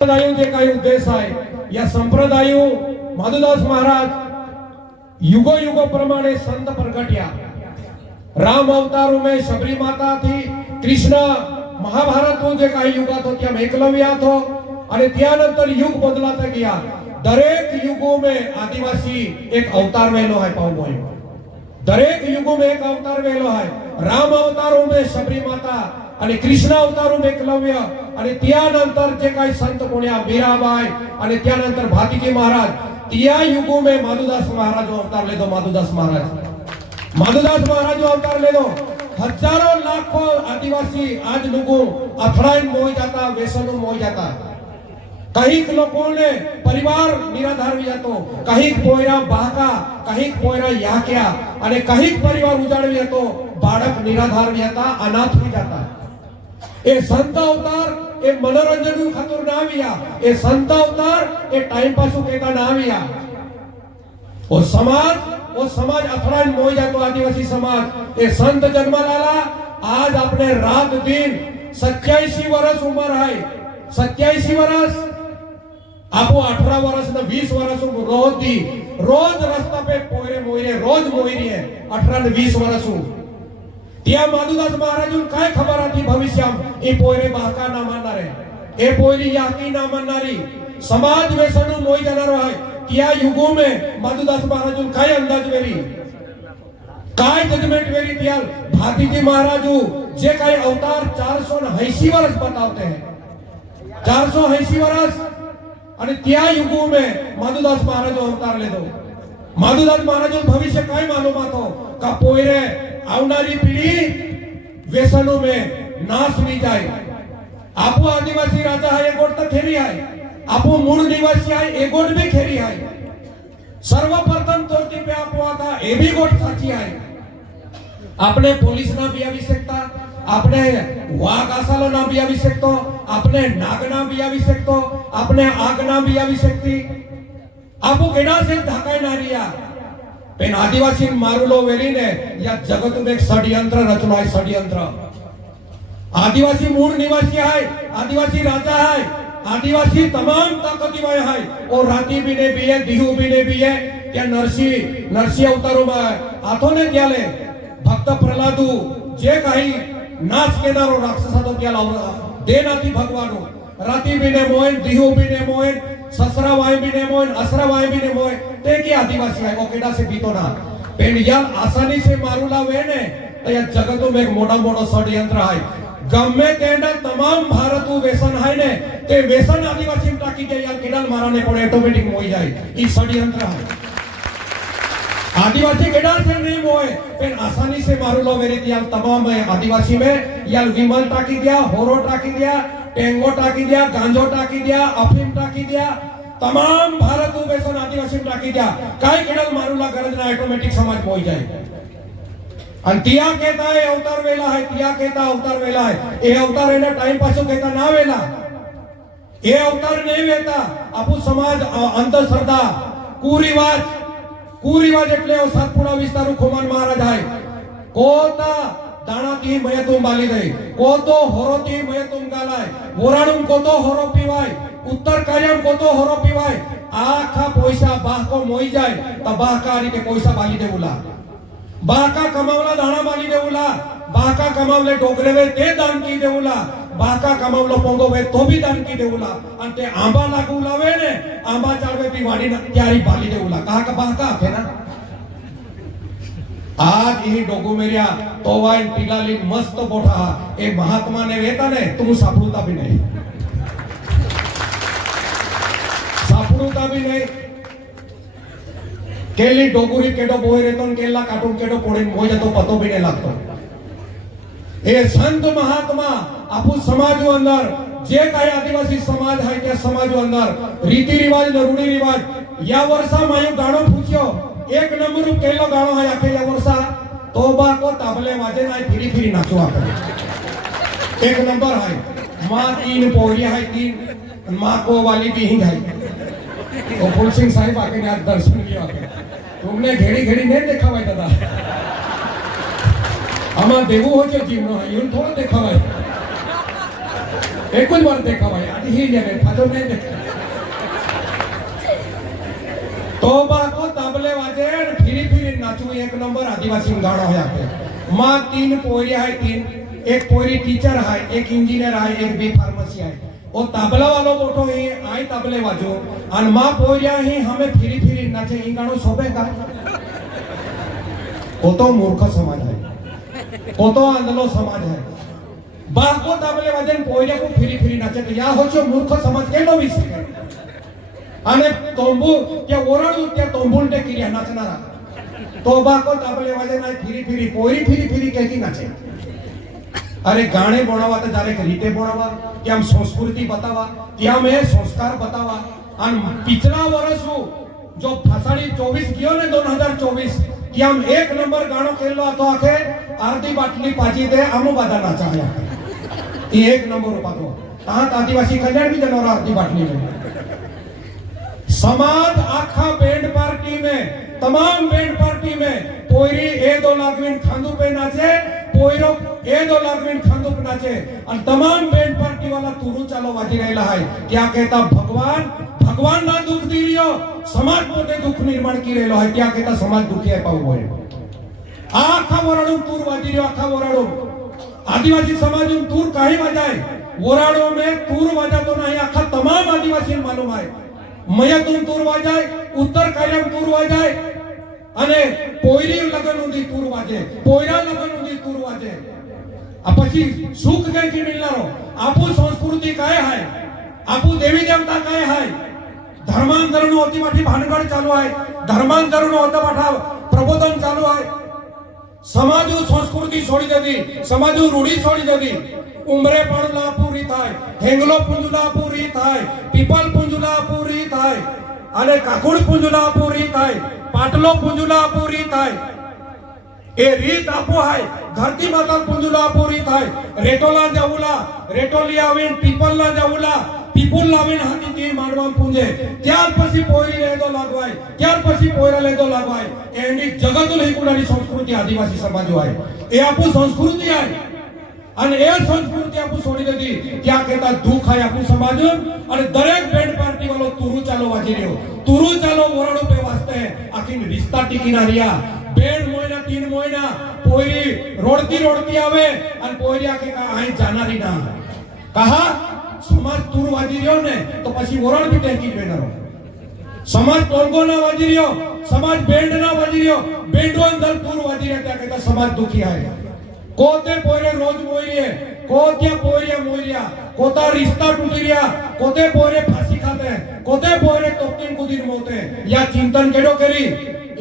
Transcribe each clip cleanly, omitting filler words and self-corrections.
संप्रदायों जे काही उद्देश आहे या संप्रदायों माधुदास महाराज युगो युगो प्रमाणे संत प्रगट्या राम अवतारों में शबरी माता थी कृष्ण महाभारत નું જે काही યુગ હતો ત્યાં એકલવ્ય હતો અને ત્યાનંતર યુગ બદલાતા ગયા દરેક યુગોમાં આદિવાસી એક અવતાર વેલો હોય પાઉભાઈ દરેક યુગોમાં એક અવતાર વેલો હોય રામ અવતારોમાં શબરી માતા અને કૃષ્ણ અવતારોમાં એકલવ્ય અને ત્યાનંતર જે काही સંત કોણ્યા મીરાબાઈ અને ત્યાનંતર ભાતીજી મહારાજ ત્યાં યુગોમાં માધુદાસ મહારાજનો અવતાર લીધો માધુદાસ મહારાજનો અવતાર લીધો हजारों लाखों आदिवासी आज लोगों अथड़ाई मोह जाता व्यसनों मोह जाता कहीं लोगों ने परिवार निराधार भी जातो कहीं पोयरा बाका कहीं पोयरा याक्या अने कहीं परिवार उजाड़ भी जातो बाळक निराधार भी जाता अनाथ भी जाता ए संत अवतार ए मनोरंजन खातर ना आविया ए संत अवतार ए टाइम पास केता ना आविया और समाज अथड़ा मोह जातो आदिवासी समाज ए संत जन्मलाला आज अपने रात दिन 87 वर्ष उम्र है 87 वर्ष आपो 18 वर्ष ने 20 वर्ष रोज रास्ता पे पोरे मोइरे रोज मोइरी है 18 ने 20 वर्ष त्या माधुदास महाराज काय खबर आती भविष्य ए पोरे बाका ना माननारे ए पोरी याकी ना माननारी समाज व्यसन मोई जाणारो है क्या युगों में माधुदास महाराज काय अंदाज वेरी काय जजमेंट वेरी त्याल भातीजी महाराज जे काय अवतार 480 वर्ष बताते हैं 480 वर्ष અને त्या युगों में माधुदास महाराज अवतार ले दो माधुदास महाराज भविष्य काय मालूम હતો का पोयरे આવનારી पीढ़ी व्यसनों में नाश हुई जाए आपो आदिवासी राजा है एक तो खेरी है आपो मूल निवासी है एक गोट भी खेरी है सर्वप्रथम तोरती पे आपो आता ए भी गोट साची है आपने पुलिस ना भी आवी सकता आपने वाघ आसालो ना भी आवी सकतो आपने नाग ना भी आवी सकतो आपने आग ना भी आवी सकती आपो केना से ढाकाय ना रिया पेन आदिवासी मारुलो वेरी ने या जगत में एक षड्यंत्र रचना है षड्यंत्र आदिवासी मूल निवासी है आदिवासी राजा है आदिवासी तमाम ताकतीवाय है और राती भी ने भी है दिहु भी ने भी है क्या नरसी अवतारों में हाथों ने त्याले भक्त प्रहलादू जे काही नाश केनारो राक्षसा तो त्याला देनाती भगवानो राती भी ने मोहन दिहु भी ने मोहन ससरा वाय भी ने मोहन असरा वाय भी ने मोहन ते की आदिवासी है ओकेडा से बीतो ना पेन यार आसानी से मारूला वे ने तो या जगतो में एक मोटा षड्यंत्र है गम्मे तेंडा तमाम भारतू व्यसन है ने ते व्यसन आदिवासी टाकी दे यार केडाल माराने पड़े ऑटोमेटिक मोई जाए ई षड्यंत्र है आदिवासी केडाल से नहीं मोए पेन आसानी से मारूलो वेरी यार तमाम आदिवासी में यार विमल टाकी दिया होरो टाकी दिया टेंगो टाकी दिया गांजो टाकी दिया अफीम टाकी दिया तमाम भारतू व्यसन आदिवासी टाकी दिया काय केडाल मारूला गरज ना ऑटोमेटिक समाज मोई जाए अंतिया कहता है अवतार वेला है तिया कहता अवतार वेला है ये अवतार है ना टाइम पासो कहता ना वेला ये अवतार नहीं वेता आपू समाज अंधश्रद्धा कुरिवाज એટલે સાતપુરા વિસ્તારનું ખોમાન મહારાજ આય કોતા દાણાથી મયતુમ બાલી દે કોતો હોરોથી મયતુમ ગાલાય વોરાણુમ કોતો હોરો પીવાય ઉત્તર કાર્યમ કોતો હોરો પીવાય આખા પૈસા બાહકો મોઈ જાય તો બાહકા રીતે પૈસા બાલી દેવુલા बाका कमावला दाणा बाली देऊला बाका कमावले डोगरेवे ते दान की देऊला बाका कमावलो पोंगोवे तो भी दान की देऊला आणि ते आंबा लागू लावे ने आंबा चालवे ती वाडी त्यारी बाली देऊला कहा का बाका है ना आज ही डोगो मेरिया तो वाइन पिलाली मस्त बोठा ए महात्मा ने वेता ने तुम सापडूता भी नहीं केली डोगुरी केडो बोय रेतो केला काटून केडो पोडे मोय जातो पतो भी नहीं लागतो ए संत महात्मा आपू समाज अंदर जे काही आदिवासी समाज है त्या समाज अंदर रीति रिवाज ने रूढ़ी रिवाज या वर्षा मायू गाणो पूछ्यो एक नंबर केलो गाणो है आखे या वर्षा तोबा को ताबले वाजे ना फिरी नाचवा करे एक नंबर है मां तीन पोरिया है तीन मां को वाली भी ही है तो फुल सिंह साहिब आके आज दर्शन किया तुमने घेड़ी नहीं देखा भाई दादा हमारा देवू हो जो जीवनो है यूं थोड़ा देखा भाई एक ज बार देखा भाई आज ही जगह थाजो नहीं देखा तो बाको तबले वाजे फिरी फिरी नाचू एक नंबर आदिवासी गाणो है आपके मां 3 पोरी है 3 एक पोरी टीचर है एक इंजीनियर है एक बी फार्मेसी है वो तबला वालों बोटो ही आई तबले वाजो और मां पोरिया ही हमें फिरी फिरी नाचे इन गाणो शोभेगा वो तो मूर्ख समाज है वो तो आंधळो समाज है बाको तबले वाजन पोरिया को फिरी फिरी नाचे तो या हो जो मूर्ख समाज के लो विषय અને તોંબુ કે ઓરડું કે તોંબુલ તે કિરિયા નાચનારા તો બાકો તબલે વાજે ના ફીરી ફીરી પોરી ફીરી ફીરી કેતી નાચે અરે ગાણે ભણાવા તો જારે રીતે ભણાવા કે આમ સંસ્કૃતિ બતાવા ત્યાં મે સંસ્કાર બતાવા અને पिछला વર્ષ जो ફસાડી 24 ગયો ને 2024 કે આમ એક નંબર ગાણો કેલો હતો આખે આરતી બાટલી પાજી દે આમો બધા નાચાયા એ એક નંબર ઉપાતો તા આદિવાસી કલ્યાણ भी जनोरा आरती बाटली में समाज आखा बैंड पार्टी में तमाम बैंड पार्टी में पोयरी ए 2 लागवीन खांदू पे नाचे पोयरो ए 2 लागवीन खांदू पे नाचे और तमाम बैंड पार्टी वाला तुरु चालो वाजी रहेला है क्या कहता भगवान भगवान ना दुख दी रियो समाज पोते दुख निर्माण की रहेलो है क्या कहता समाज दुखी है पाऊ होय आखा वराडू तुर वाजी रियो आखा वराडू आदिवासी समाज तुर काहे वाजाय वराडो में तुर वाजा तो नहीं आखा तमाम आदिवासी मालूम है मयतुन तुर वाजाय उत्तर कार्यम तुर वाजाय અને પોયરી લગન ઉંધી तुर वाजे પોયરા લગન ઉંધી तुर वाजे આ પછી સુખ કઈથી મિલનારો આપુ સંસ્કૃતિ કાય હાય આપુ દેવી દેવતા કાય હાય ધર્માંતરનો અતિમાઠી ભાનગડ ચાલુ હાય ધર્માંતરનો અતિમાઠા પ્રબોધન ચાલુ હાય સમાજુ સંસ્કૃતિ છોડી દેવી સમાજુ રૂઢી છોડી દેવી ઉમરે પડલા પૂરી થાય હેંગલો પુંજલા પૂરી થાય પીપલ પુંજલા પૂરી થાય અને કાકુડ પુંજલા પૂરી થાય પાટલો પુંજલા પૂરી થાય એ રીત આપો હાય ધરતી માતા પુંજલા પૂરી થાય રેટોલા જાવુલા રેટોલી આવીને પીપલના જાવુલા પીપલ લાવીને હાથીથી મારવા પૂંજે ત્યાર પછી પોયરી લેદો લાગવાય ત્યાર પછી પોયરા લેદો લાગવાય એની જગતની હિકુડાની સંસ્કૃતિ આદિવાસી સમાજ હોય એ આપુ સંસ્કૃતિ આય અને એ સંસ્કૃતિ આપુ છોડી દીધી क्या कहता दुख है आपू समाज और दरेक बैंड पार्टी वालों तुरु चालो वाजी रियो तुरु चालो वरडो पे वास्ते आखिन रिश्ता टिकी ना रिया बैंड मोयना 3 मोयना पोयरी रोडती आवे और पोयरी आके का आई जानारी ना कहा समाज तुरु वाजी रियो ने तो પછી વરડ भी टेकी બેનરો समाज टोंगो ना वाजी रियो समाज बैंड ना वाजी रियो बैंडो अंदर तुरु वाजी रिया क्या कहता समाज दुखी है कोते पोरे रोज मोयरिये कोत्या पोरिया मोयरिया कोता रिश्ता टूटी रिया कोते पोरे फांसी खाते कोते पोरे तोक्तिन कुदिन मोते या चिंतन केडो करी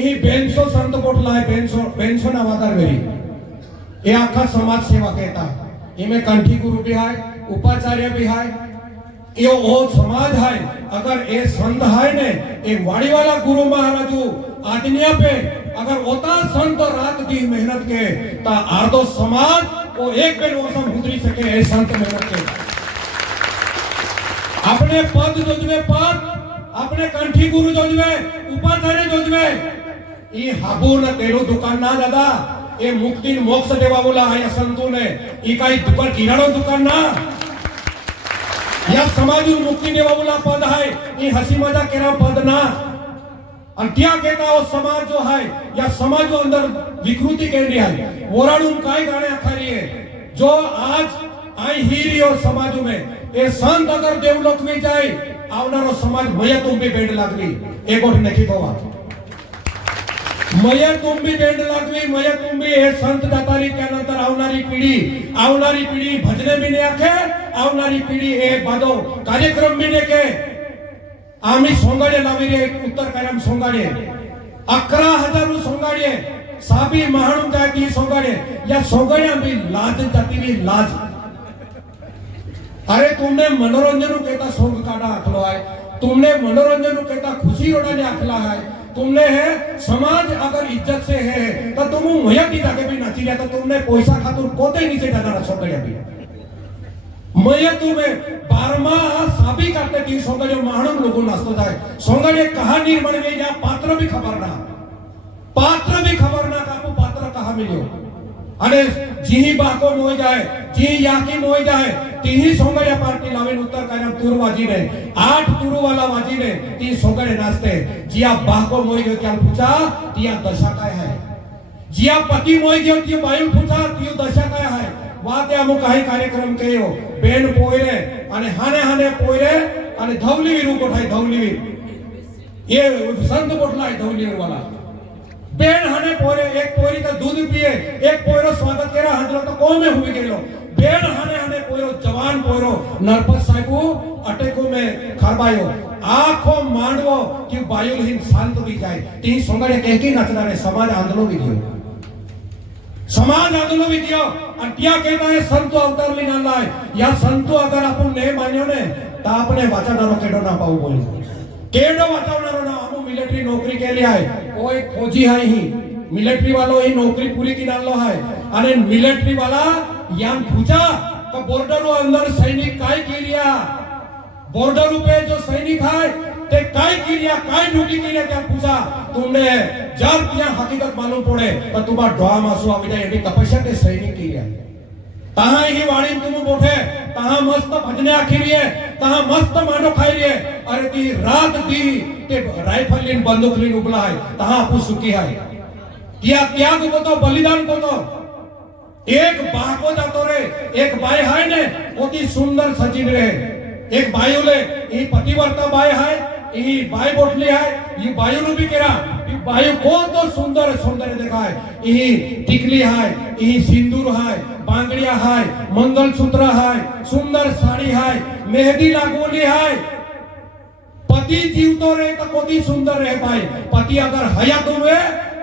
ई बेंसो संत पोटला है बेंसो ना वादार वेरी ये आखा समाज सेवा कहता इमे कंठी गुरु भी है उपाचार्य भी है ये ओ समाज है अगर ए संत है ने एक वाड़ी वाला गुरु महाराजू आज्ञा पे अगर होता संत रात दी मेहनत के ता आर्दो समाज को एक बेर वर्षम उतरी सके ए संत मेहनत के अपने पद जोजवे पद अपने कंठी गुरु जोजवे उपाचार्य जोजवे ई हाबू न तेरो दुकान ना दादा ए मुक्ति मोक्ष देवा बोला है संतों ने ई काई दुकान किराणो दुकान ना या समाजू मुक्ति देवा बोला पद है ई हसी मजाक केरा पद ना और क्या कहता वो समाज जो है या समाज जो अंदर विकृति कह रही है वराडून काय गाने अखारी है जो आज आई ही रही हो समाज में ये संत अगर देवलोक में जाए आवनारो समाज मया तुम भी बेंड लागवी एक और नहीं होवा मया तुम भी बेंड लागवी मया तुम भी ये संत दातारी त्यानंतर आवनारी पीढ़ी भजने भी नहीं आखे आवनारी पीढ़ी ए बादो कार्यक्रम भी नहीं के आम्ही सोंगाडे लावी रे उत्तर कायम सोंगाडे 11,000 सोंगाडे साबी महाणू जाती सोंगाडे या सोंगाड्या भी लाज जाती भी लाज अरे तुमने मनोरंजन कहता सोंग काढा आखलो है तुमने मनोरंजन कहता खुशी रोडाने आखला है तुमने है समाज अगर इज्जत से है तो तुम मया की जाके भी नाची रहा तो तुमने पैसा खातुर कोते नीचे जाना सोंगाड्या भी मया तुम्हें 12 साबी करते थी सोंगाडे महाणू लोगों नाचतो जाए सोंगाडे कहा निर्माण में या पात्र भी खबर ना कापू पात्र कहा मिलो અને જી બાકો મોઈ જાય, જી યાકી મોઈ જાય, તી સોંગડિયા પાર્ટી લાવીને ઉત્તર કાયમ તુર વાજીને 8 તુરુ વાલા વાજીને તી સોંગડે નાચતે. जिया बाको मोई गयो क्या पूछा तिया दशा काय है. जिया पति मोई गयो तियो बायु पूछा तियो दशा काय है. वाते अमु काही कार्यक्रम कयो बेन पोयरे અને હાને હાને પોયરે અને ધવલીવીર ઉકો થાય. ધવલીવીર ये संत बोटलाय धवलीवीर वाला बेन हाने पोरे एक पोरी का दूध पिए एक पोयरो स्वागत केरा हजलो तो कोमे हुई गेलो. बेन हाने हाने पोयरो जवान पोयरो नरपत साहेबू अटेको में खरबायो आखो मांडवो कि बायुलहीन शांत भी जाए. ती सोंगड़े कह के नचना रे समाज आंदोलन भी दियो. समाज आंदोलन भी दियो. और क्या कहता है संतो अवतार लीना लाए या संतो अगर अपन नहीं मान्यो ने तो आपने वाचानारो केडो ना पाऊ बोली. केडो वाचावनारो ना अमु मिलिट्री नौकरी के लिए है. कोई फौजी है ही मिलिट्री वालों ही नौकरी पूरी की डालो है. अने मिलिट्री वाला यान पूछा तो बॉर्डर अंदर सैनिक काय किया. बॉर्डर पे जो सैनिक है ते काय किया काय ड्यूटी किया क्या पूछा. तुमने जब यहाँ हकीकत मालूम पड़े तो तुम्हारा ड्राम आंसू आ जाए. ये तपस्या के सैनिक किया तहां ही वाणी तुम बोठे तहां मस्त भजने आखी रही है तहां मस्त मानो खाई रही है. अरे ती रात दी ते राइफल लीन बंदूक लीन उबला है तहां आपू सुखी है. किया त्याग को तो बलिदान को तो एक बाको जातो रे एक बाई है ने ओती सुंदर सजीव रे. एक बायुले ई पतिवर्ता बाई है ई बाई बोटली है ई बायुनु भी केरा ई बायु को तो सुंदर सुंदर देखा है. ई टिकली है ई सिंदूर है बांगड़िया है मंगलसूत्र है सुंदर साड़ी है मेहंदी लागोली है. पति जीवतो रहे तो कोती सुंदर रहे भाई. पति अगर हयात हुए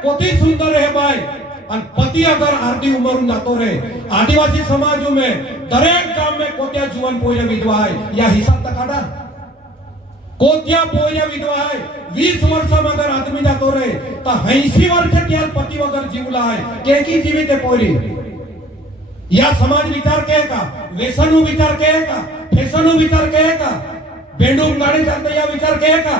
कोती सुंदर रहे भाई. और पति अगर आधी उम्र जातो रहे आदिवासी समाज में दरेक गांव में कोत्या जुवन पोया विधवा है. या हिसाब तक काटा कोत्या पोया विधवा है. 20 वर्ष में अगर आदमी जातो रहे तो 80 वर्ष क्या पति वगर जीवला है के की जीवित पोरी. या समाज विचार कहेगा व्यसन विचार कहेगा फैशन विचार कहेगा बेंडूम गाड़ी चलते या विचार कहेगा.